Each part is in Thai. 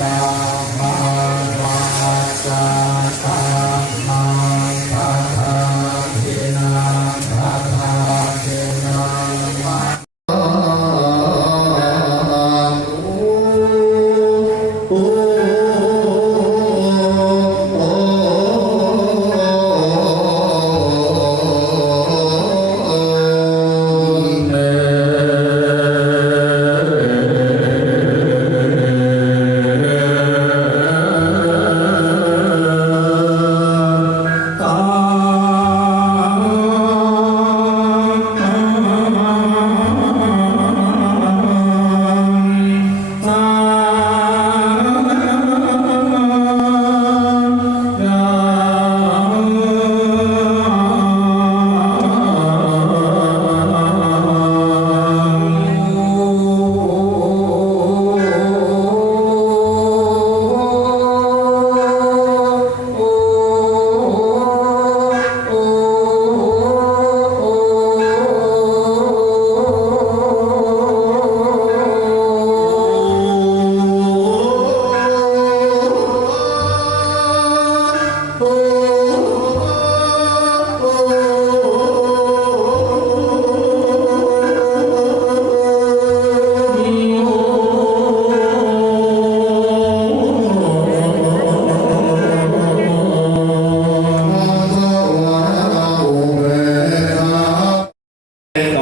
ตา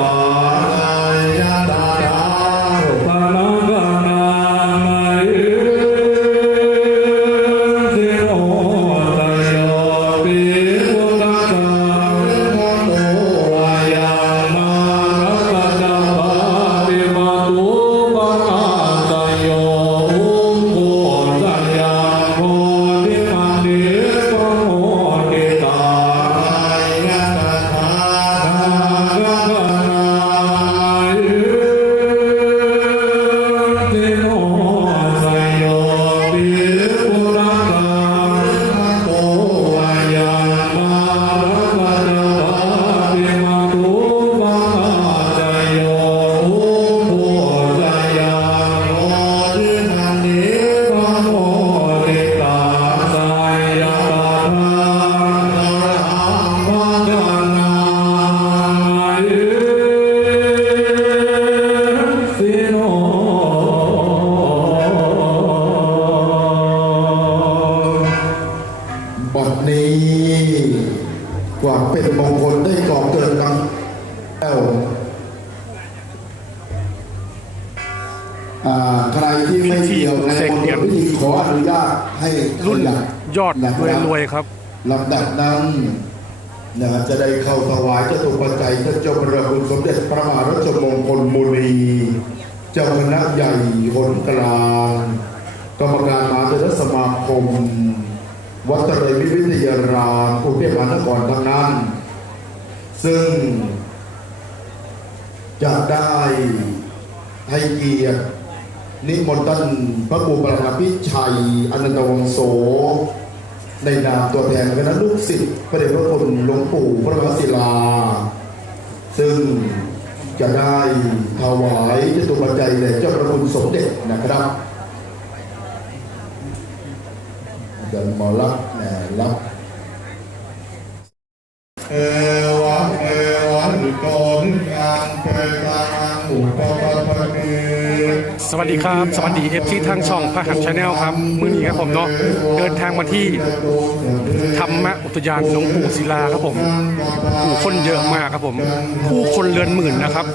Allah. ใครที่ไม่เกี่ยวในบทพิธีขออนุญาตให้รุ่นยอดรวยรวยครับลำดับนั้นนะจะได้เข้าถวายเจ้าตุปัจจัยเจ้าจ้าพระคุณสมเด็จพระมหารัชมงคลมุนีเจ้าคณะใหญ่คนกลางกรรมการมหาเถรสมาคม วัดเตยวิทยารามกรุงเทพมหานครทั้งนั้น ซึ่ง จะได้ให้เกียรตินิมนต์ท่านพระครูประหาพิชัยอนันตวงศ์โส ในนามตัวแทนคณะลูกศิษย์พระเดชพระคุณหลวงปู่พระมหาศิลา ซึ่งจะได้ถวายจตุปัจจัยแด่เจ้าประคุณสมเด็จนะครับอาจารย์หมอลักแหนรับเอว สวัสดีครับ สวัสดีเอฟซีทางช่องพระหันชาแนลครับ มื่อนี้ครับผมเนาะเดินทางมาที่ธรรมอุทยานหลวงปู่ศิลาครับผมผู้คนเยอะมากครับผม ผู้คนเรือนหมื่นนะครับ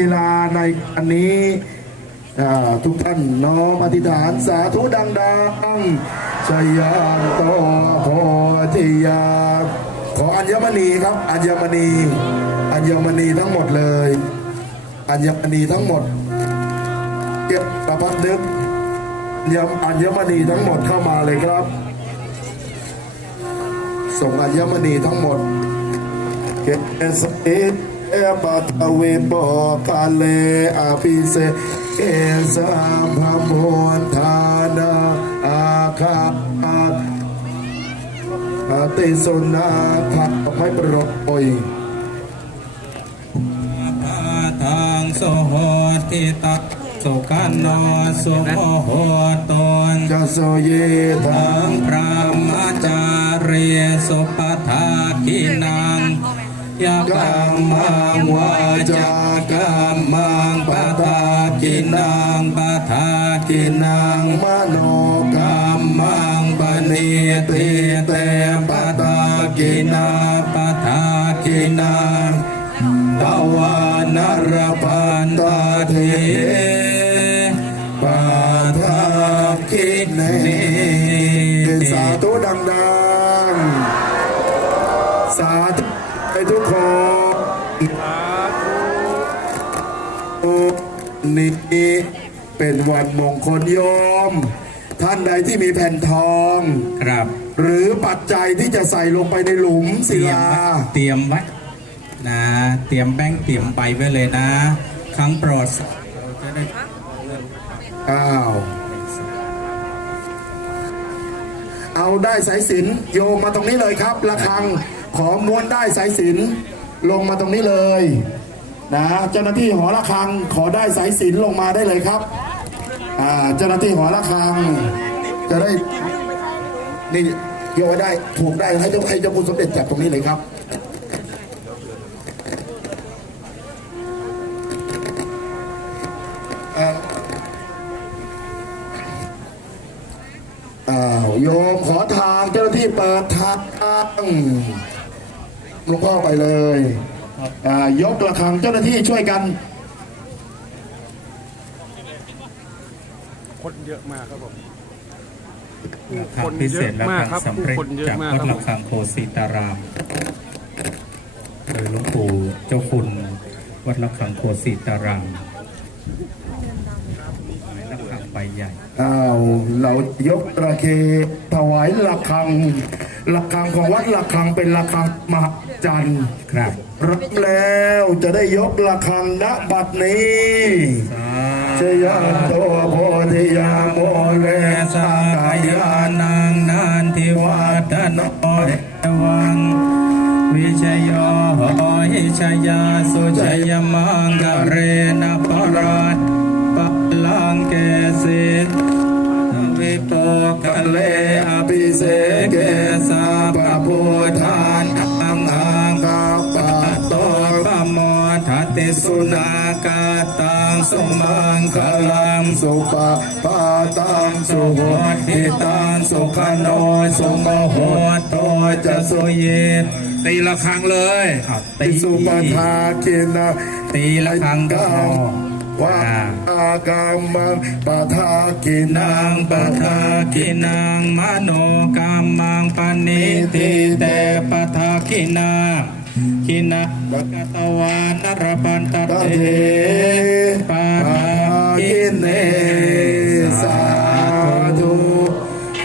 ศิลาในอันนี้ทุกท่านน้อมอธิษฐานสาธุดังๆชยานโตโพธิยา ขออัญมณีครับ อัญมณี อัญมณีทั้งหมดเลย อัญมณีทั้งหมดเก็บประพัดนึกยมอัญมณีทั้งหมดเข้ามาเลยครับ ส่งอัญมณีทั้งหมดเกสเอเอ ปัตเวปอคาเลอภิเสเอสาพโมทานาอาคาอาติสุนาขัดให้ปรบอย ทางโสโหติตักสุกันโนสุโมโหตนจะโสเยทาทังพระมาจารีสุปทากินัง ยกังมังวาจากัมมังปะทากินังปะทากินังมโนกรรกัมมังปณิติเตปะทากินาปะทากินังตวานรพันตเท นี้เป็นวันมงคลโยม ท่านใดที่มีแผ่นทอง ครับ หรือปัจจัยที่จะใส่ลงไปในหลุมศิเตรียมลาไว้เตรียมไว้นะ เตรียมแบงค์เตรียมใบไว้เลยนะ ครั้งโปรดเราจะได้อ้าว เอาได้สายสิญจนโยมมาตรงนี้เลยครับระฆังขอม้วนได้สายสิญจนลงมาตรงนี้เลย นะเจ้าหน้าที่หอระฆังขอได้สายสินลงมาได้เลยครับอ่าเจ้าหน้าที่หอระฆัง จะได้นี่โยนได้ถูกได้ให้เจ้าให้เจ้าคุณสมเด็จจับตรงนี้เลยครับอ้าโยมขอทางเจ้าหน้าที่เปิดทางหลวงพ่อไปเลย อ่ายกระฆังเจ้าหน้าที่ช่วยกัน คนเยอะมากครับผมทางพิเศษและมากทางครับสำเร็จผู้คนเยอะจากมากวัดครับหลักคังโคสิตารามโดยหลวงปู่เจ้าคุณวัดหลักคังโคสิตารามหมายหลักคัง ใบใหญ่ อ้าวเรายกระเคถวายระฆังระฆังของวัดระฆังเป็นระฆังมหาจันทร์ครับรับแล้วจะได้ยกระฆังณบัดนี้ชยาโตโพธิยาโมเลสาสากายายานังนันทิวัฒนโอยวังวิชยโยหิชยาสุชยมังกเรนปรา สุนากาตังสุมังคลังสุปะปาตังสุสุโหโหติตังสุขโนสุโมโหโตจะสุเยตตีละครั้งเลยอะตีติสุปทาคินาตีละครั้งก็พอว่าอ่าอากามังปะทากินนางปะทากินางมโนกามังปณิติเตปะทากินา กินาปะกตวานรปันตตะเตเทปาปากิกินนเนเนสาธุ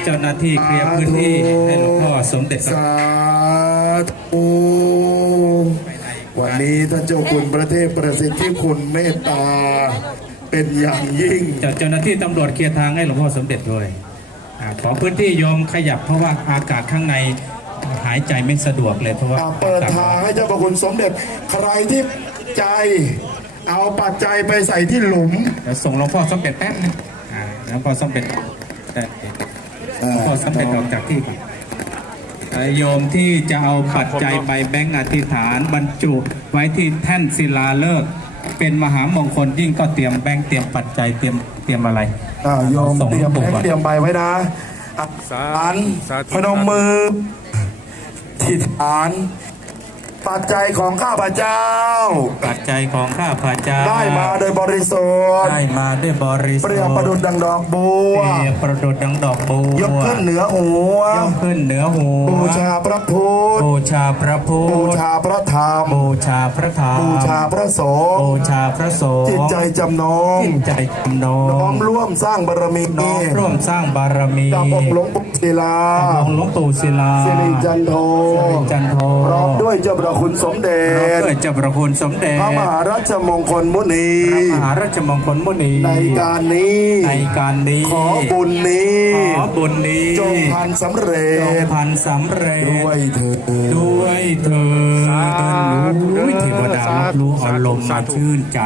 เจ้าหน้าที่เคลียร์พื้นที่ให้หลวงพ่อสมเด็จสาธุวันนี้ท่านเจ้าคุณประเทศประสิทธิคุณเมตตาเป็นอย่างยิ่งเจ้าเจ้าหน้าที่ตำรวจเคลียร์ทางให้หลวงพ่อสมเด็จด้วยอาขอพื้นที่โยมขยับเพราะว่าอากาศข้างใน หายใจไม่สะดวกเลยเพราะว่าอ่าเปิดทางให้เจ้าพระคุณสมเด็จใครที่ใจเอาปัจจัยไปใส่ที่หลุมเดี๋ยวส่งหลวงพ่อสมเด็จแป๊บนึงอ่าหลวงพ่อสมเด็จได้หลวงพ่อสมเด็จออกจากที่ก่อนเอ่อโยมที่จะเอาปัจจัยไปแบงก์อธิษฐานบรรจุไว้ที่แท่นศิลาฤกษ์เป็นมหามงคลยิ่งก็เตรียมแบงก์เตรียมปัจจัยเตรียมเตรียมอะไรอ่าโยมส่งเตรียมหลวงปู่ก่อน เตรียมใบไว้นะอะสาฐานสาธุ พนมมือ ทิฐาน ปัจจัยของข้าพเจ้า ปัจจัยของข้าพเจ้า ได้มาโดยบริสุทธิ์ได้มาด้วยบริสุทธิ์เปรียบประดุจดังดอกบัวเปรียบประดุจดังดอกบัวยกขึ้นเหนือหัวยกขึ้นเหนือหัวบูชาพระพุทธบูชาพระพุทธบูชาพระธรรมบูชาพระธรรมบูชาพระสงฆ์บูชาพระสงฆ์จิตใจจำนงจิตใจจำนน้องงร่วมสร้างบารมีน้อมร่วมสร้างบารมีกับองค์หลวงปู่ศิลาองค์หลวงปู่ศิลาสิริจันโทสิริจันโทพร้อมด้วยเจ้าประคุณสมเด็พร้อมจด้วยเจ้าประคุณสมเด็จพระมหาราชมงคลมุนีพระมหาราชมงคลมุนีในการนี้ในการนี้ขอบุญนี้ขอบุญนี้จงพันสำเร็จงจพันสำเร็จ ด้วยเถิด ด้วยเถิดรู้เทวดารับรู้อารมณ์มาชื่นใจ